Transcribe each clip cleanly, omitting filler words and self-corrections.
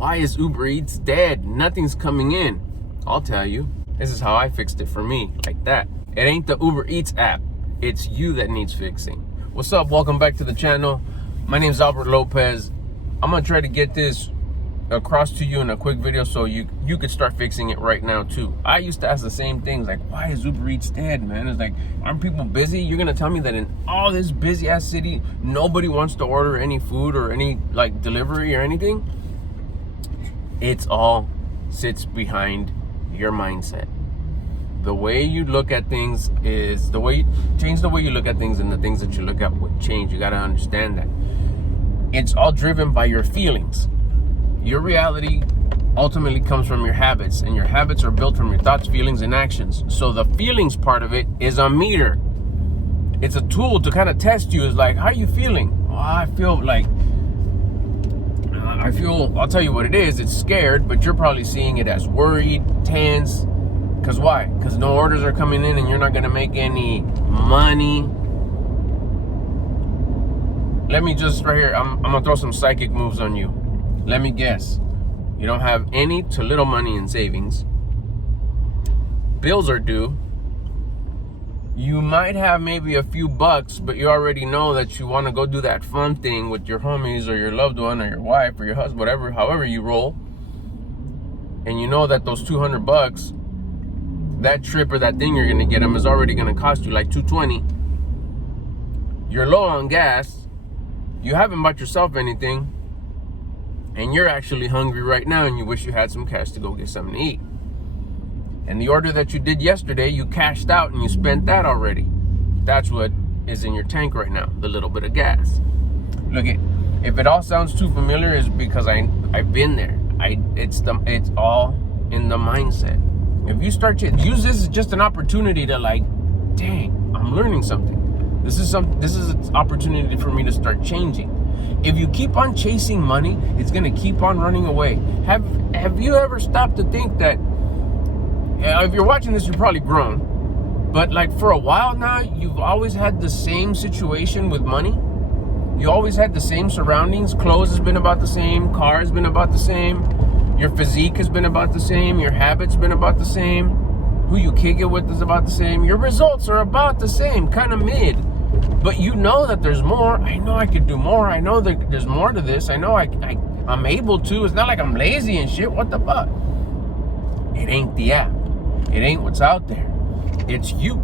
Why is Uber Eats dead? Nothing's coming in. I'll tell you. This is how I fixed it for me, like that. It ain't the Uber Eats app. It's you that needs fixing. What's up? Welcome back to the channel. My name is Albert Lopez. I'm gonna try to get this across to you in a quick video so you could start fixing it right now too. I used to ask the same things, like, why is Uber Eats dead, man? It's like, aren't people busy? You're gonna tell me that in all this busy ass city, nobody wants to order any food or any like delivery or anything? It's all sits behind your mindset. The way you look at things is change the way you look at things, and the things that you look at will change. You got to understand that it's all driven by your feelings. Your reality ultimately comes from your habits, and your habits are built from your thoughts, feelings, and actions. So the feelings part of it is a meter. It's a tool to kind of test you. It's like, how are you feeling? Oh, I'll tell you what it is. It's scared, but you're probably seeing it as worried, tense. Because why? Because no orders are coming in and you're not going to make any money. Let me just, right here, I'm going to throw some psychic moves on you. Let me guess. You don't have any to little money in savings. Bills are due. You might have maybe a few bucks, but you already know that you want to go do that fun thing with your homies or your loved one or your wife or your husband, whatever, however you roll. And you know that those $200, that trip or that thing you're going to get them is already going to cost you like $220. You're low on gas. You haven't bought yourself anything. And you're actually hungry right now and you wish you had some cash to go get something to eat. And the order that you did yesterday, you cashed out and you spent that already. That's what is in your tank right now, the little bit of gas. Look, if it all sounds too familiar, it's because I've been there. It's all in the mindset. If you start to use this as just an opportunity to, like, dang, I'm learning something. This is an opportunity for me to start changing. If you keep on chasing money, it's gonna keep on running away. Have you ever stopped to think that? If you're watching this, you're probably grown. But like for a while now, you've always had the same situation with money. You always had the same surroundings. Clothes has been about the same. Car has been about the same. Your physique has been about the same. Your habits been about the same. Who you kick it with is about the same. Your results are about the same, kind of mid. But you know that there's more. I know I could do more. I know that there's more to this. I know I'm able to. It's not like I'm lazy and shit. What the fuck? It ain't the app. It ain't what's out there. It's you.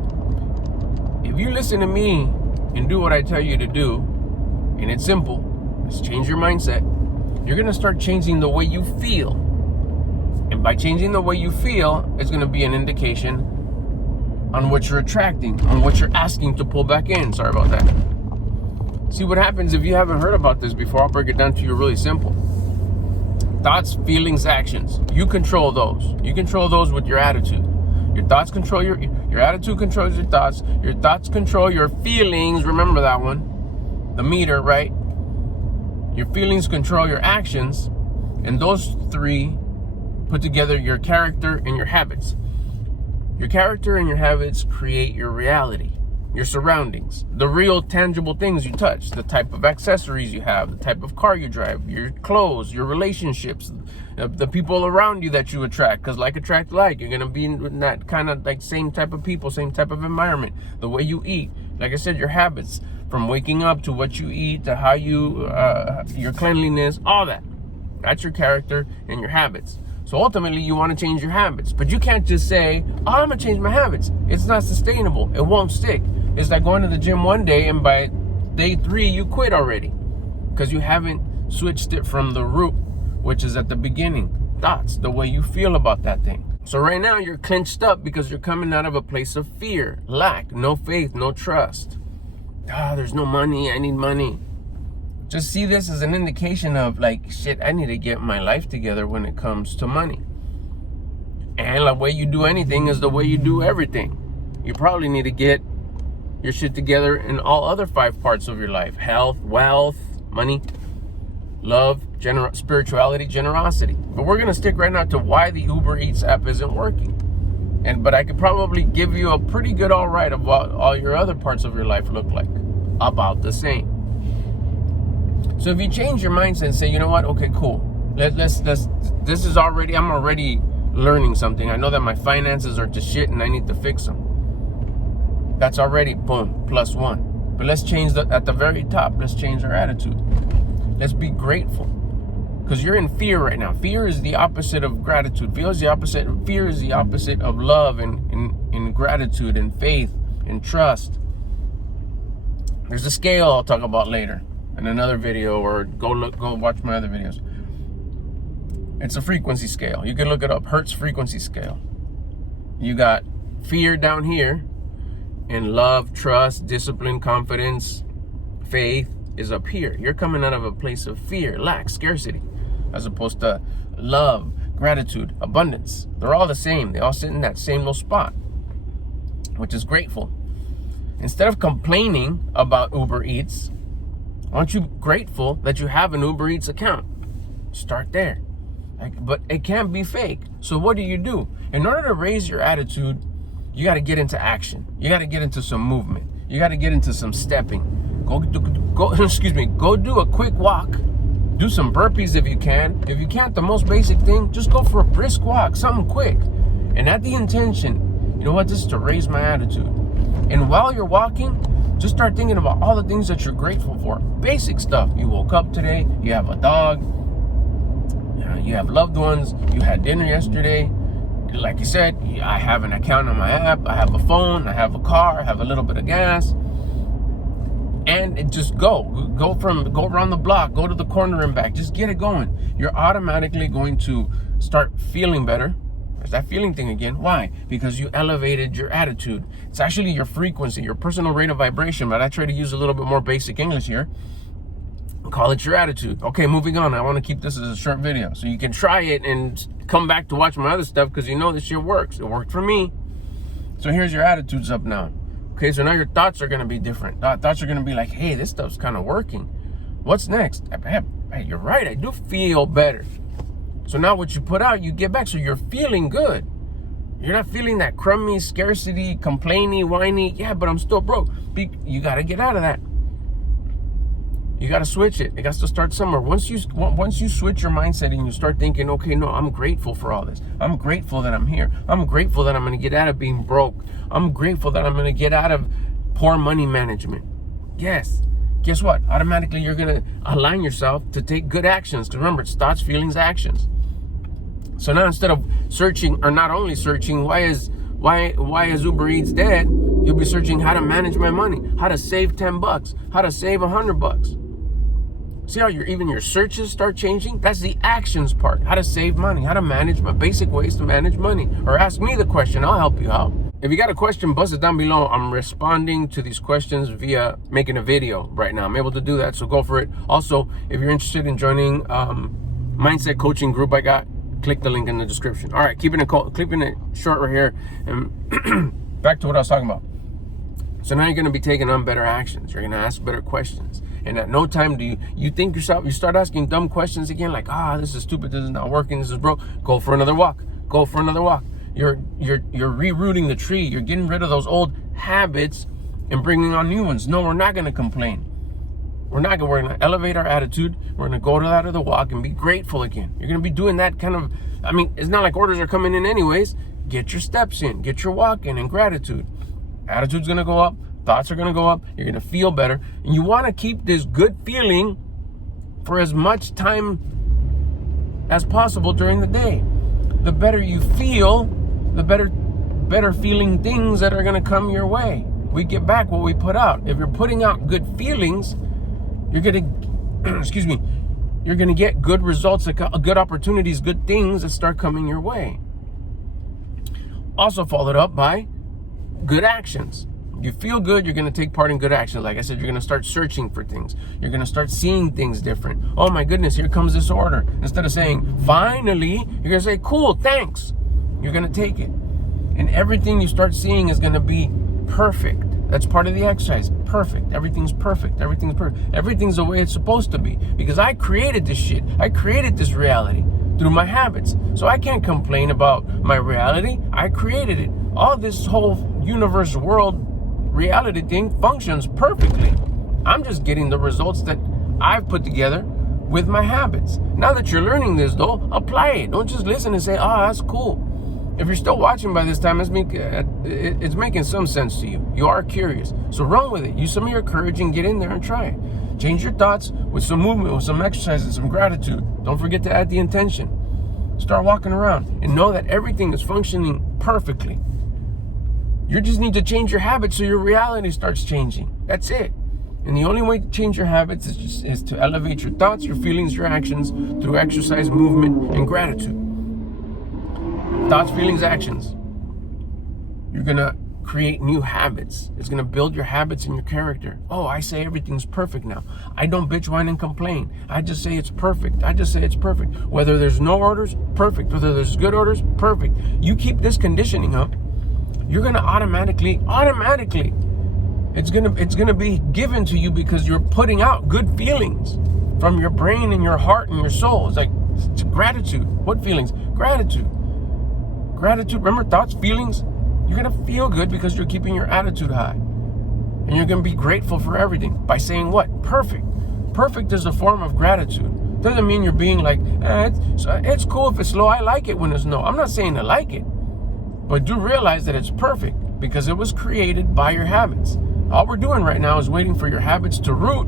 If you listen to me and do what I tell you to do, and it's simple, just change your mindset, you're going to start changing the way you feel. And by changing the way you feel, it's going to be an indication on what you're attracting, on what you're asking to pull back in. Sorry about that. See what happens if you haven't heard about this before. I'll break it down to you really simple. Thoughts, feelings, actions. You control those. You control those with your attitude. Your thoughts control your attitude controls your thoughts. Your thoughts control your feelings. Remember that one. The meter, right? Your feelings control your actions. And those three put together your character and your habits. Your character and your habits create your reality, your surroundings, the real tangible things you touch, the type of accessories you have, the type of car you drive, your clothes, your relationships, the people around you that you attract, because like attract like. You're going to be in that kind of like same type of people, same type of environment, the way you eat. Like I said, your habits, from waking up to what you eat to how you, your cleanliness, all that. That's your character and your habits. So ultimately, you want to change your habits. But you can't just say, oh, I'm going to change my habits. It's not sustainable. It won't stick. It's like going to the gym one day and by day 3, you quit already. Because you haven't switched it from the root, which is at the beginning. Thoughts, the way you feel about that thing. So right now, you're clenched up because you're coming out of a place of fear, lack, no faith, no trust. There's no money. I need money. Just see this as an indication of like, shit, I need to get my life together when it comes to money. And the way you do anything is the way you do everything. You probably need to get your shit together in all other 5 parts of your life. Health, wealth, money, love, spirituality, generosity. But we're going to stick right now to why the Uber Eats app isn't working. But I could probably give you a pretty good all right of what all your other parts of your life look like. About the same. So if you change your mindset and say, you know what, okay, cool. This is already, I'm already learning something. I know that my finances are to shit and I need to fix them. That's already, boom, +1. But let's change at the very top. Let's change our attitude. Let's be grateful. Because you're in fear right now. Fear is the opposite of gratitude. Fear is the opposite of love and gratitude and faith and trust. There's a scale I'll talk about later in another video, or go watch my other videos. It's a frequency scale. You can look it up. Hertz frequency scale. You got fear down here, and love, trust, discipline, confidence, faith is up here. You're coming out of a place of fear, lack, scarcity, as opposed to love, gratitude, abundance. They're all the same. They all sit in that same little spot, which is grateful. Instead of complaining about Uber Eats, aren't you grateful that you have an Uber Eats account? Start there. But it can't be fake. So what do? In order to raise your attitude, you got to get into action. You got to get into some movement. You got to get into some stepping. Go do a quick walk. Do some burpees if you can. If you can't, the most basic thing, just go for a brisk walk, something quick. And at the intention, you know what, this is to raise my attitude. And while you're walking, just start thinking about all the things that you're grateful for. Basic stuff. You woke up today, you have a dog, you have loved ones, you had dinner yesterday. Like you said, I have an account on my app, I have a phone, I have a car, I have a little bit of gas. And just go around the block, go to the corner and back, just get it going. You're automatically going to start feeling better. There's that feeling thing again. Why? Because you elevated your attitude. It's actually your frequency, your personal rate of vibration, but I try to use a little bit more basic English here. Call it your attitude. Okay, moving on. I want to keep this as a short video so you can try it and come back to watch my other stuff, because you know this shit works. It worked for me. So here's your attitudes up now. Okay, so now your thoughts are going to be different. Thoughts are going to be like, hey, this stuff's kind of working. What's next? Hey, you're right. I do feel better. So now what you put out, you get back. So you're feeling good. You're not feeling that crummy, scarcity, complainy, whiny. Yeah, but I'm still broke. You got to get out of that. You got to switch it. It got to start somewhere. Once you switch your mindset and you start thinking, okay, no, I'm grateful for all this. I'm grateful that I'm here. I'm grateful that I'm going to get out of being broke. I'm grateful that I'm going to get out of poor money management. Yes. Guess what? Automatically, you're going to align yourself to take good actions. Because remember, it's thoughts, feelings, actions. So now instead of searching, or not only searching, why is Uber Eats dead? You'll be searching how to manage my money, how to save $10, how to save $100. See how your searches start changing? That's the actions part. How to save money, how to manage my basic ways to manage money. Or ask me the question, I'll help you out. If you got a question, bust it down below. I'm responding to these questions via making a video right now. I'm able to do that, so go for it. Also, if you're interested in joining mindset coaching group I got, click the link in the description. All right, keeping it short right here. And back to what I was talking about. So now you're going to be taking on better actions. You're going to ask better questions. And at no time do you think yourself, you start asking dumb questions again, like, this is stupid, this is not working, this is broke. Go for another walk. Go for another walk. You're rerouting the tree. You're getting rid of those old habits and bringing on new ones. No, we're not going to complain. We're going to elevate our attitude. We're going to go to that other walk and be grateful again. You're going to be doing that kind of, it's not like orders are coming in anyways. Get your steps in, get your walk in gratitude. Attitude's going to go up. Thoughts are going to go up. You're going to feel better. And you want to keep this good feeling for as much time as possible during the day. The better you feel, the better feeling things that are going to come your way. We get back what we put out. If you're putting out good feelings, you're going to, you're going to get good results, good opportunities, good things that start coming your way. Also followed up by good actions. You feel good, you're going to take part in good actions. Like I said, you're going to start searching for things. You're going to start seeing things different. Oh my goodness, here comes this order. Instead of saying, finally, you're going to say, cool, thanks. You're going to take it. And everything you start seeing is going to be perfect. That's part of the exercise. Perfect. Everything's perfect. Everything's perfect. Everything's the way it's supposed to be. Because I created this shit. I created this reality through my habits. So I can't complain about my reality. I created it. All this whole universe, world, reality thing functions perfectly. I'm just getting the results that I've put together with my habits. Now that you're learning this, though, apply it. Don't just listen and say, oh, that's cool. If you're still watching by this time, it's making some sense to you. You are curious. So run with it. Use some of your courage and get in there and try it. Change your thoughts with some movement, with some exercise, and some gratitude. Don't forget to add the intention. Start walking around and know that everything is functioning perfectly. You just need to change your habits so your reality starts changing. That's it. And the only way to change your habits is to elevate your thoughts, your feelings, your actions through exercise, movement, and gratitude. Thoughts, feelings, actions. You're going to create new habits. It's going to build your habits and your character. Oh, I say everything's perfect now. I don't bitch, whine, and complain. I just say it's perfect. I just say it's perfect. Whether there's no orders, perfect. Whether there's good orders, perfect. You keep this conditioning up, you're going to automatically, it's going to be given to you because you're putting out good feelings from your brain and your heart and your soul. It's like it's gratitude. What feelings? Gratitude. Gratitude. Remember, thoughts, feelings. You're going to feel good because you're keeping your attitude high. And you're going to be grateful for everything by saying what? Perfect. Perfect is a form of gratitude. Doesn't mean you're being like, it's cool if it's low. I like it when it's no. I'm not saying I like it. But do realize that it's perfect because it was created by your habits. All we're doing right now is waiting for your habits to root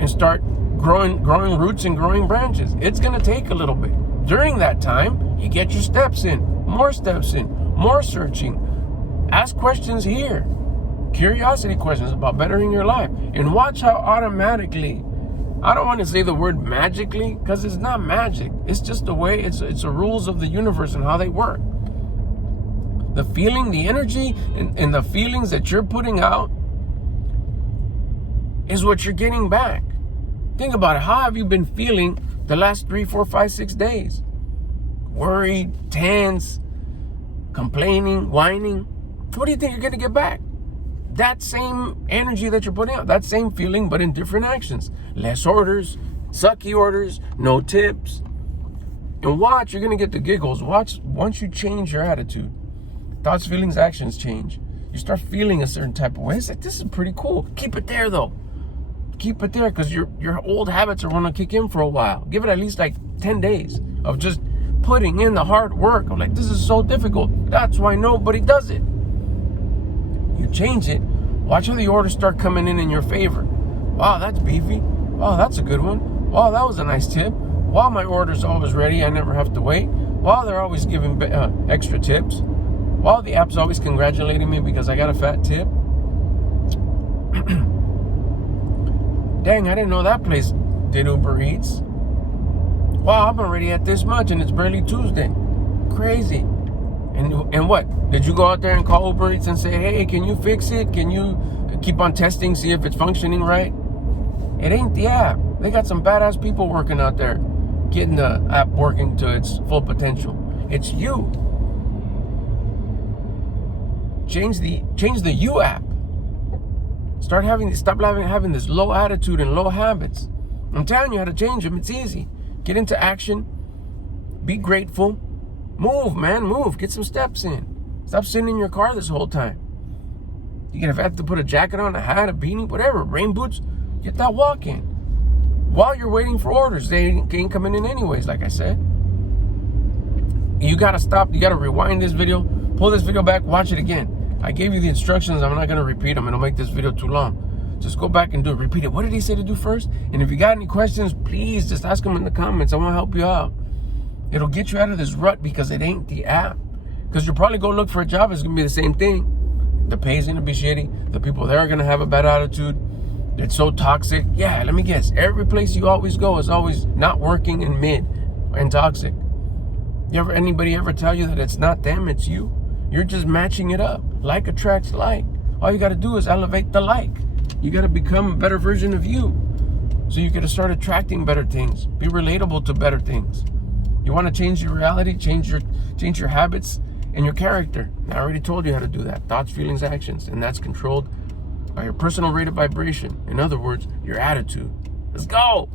and start growing roots and growing branches. It's going to take a little bit. During that time, you get your steps in, more searching. Ask questions here. Curiosity questions about bettering your life. And watch how automatically, I don't want to say the word magically because it's not magic. It's just the way, it's the rules of the universe and how they work. The feeling, the energy, and the feelings that you're putting out is what you're getting back. Think about it. How have you been feeling the last 3, 4, 5, 6 days? Worried, tense, complaining, whining. What do you think you're going to get back? That same energy that you're putting out, that same feeling, but in different actions. Less orders, sucky orders, no tips. And watch, you're going to get the giggles. Watch, once you change your attitude, thoughts, feelings, actions change. You start feeling a certain type of way. It's like, this is pretty cool. Keep it there, though. Keep it there because your old habits are going to kick in for a while. Give it at least like 10 days of just putting in the hard work. I'm like, this is so difficult. That's why nobody does it. You change it. Watch how the orders start coming in your favor. Wow, that's beefy. Wow, that's a good one. Wow, that was a nice tip. Wow, my order's always ready. I never have to wait. Wow, they're always giving extra tips. Wow, the app's always congratulating me because I got a fat tip. Dang, I didn't know that place did Uber Eats. Wow, I'm already at this much and it's barely Tuesday. Crazy. And what? Did you go out there and call Uber Eats and say, hey, can you fix it? Can you keep on testing, see if it's functioning right? It ain't the app. They got some badass people working out there, getting the app working to its full potential. It's you. Change the you app. Stop having this low attitude and low habits. I'm telling you how to change them. It's easy. Get into action. Be grateful. Move, man, move. Get some steps in. Stop sitting in your car this whole time. You have to put a jacket on, a hat, a beanie, whatever, rain boots. Get that walk in. While you're waiting for orders, they ain't coming in anyways, like I said. You gotta stop. You gotta rewind this video. Pull this video back. Watch it again. I gave you the instructions. I'm not gonna repeat them. It'll make this video too long. Just go back and do it. Repeat it. What did he say to do first? And if you got any questions, please just ask them in the comments. I want to help you out. It'll get you out of this rut because it ain't the app. Because you'll probably go look for a job. It's gonna be the same thing. The pay's gonna be shitty. The people there are gonna have a bad attitude. It's so toxic. Yeah, let me guess. Every place you always go is always not working and mid and toxic. Anybody ever tell you that it's not them, it's you? You're just matching it up. Like attracts like. All you got to do is elevate the like. You got to become a better version of you. So you got to start attracting better things. Be relatable to better things. You want to change your reality, change your habits and your character. I already told you how to do that. Thoughts, feelings, actions. And that's controlled by your personal rate of vibration. In other words, your attitude. Let's go.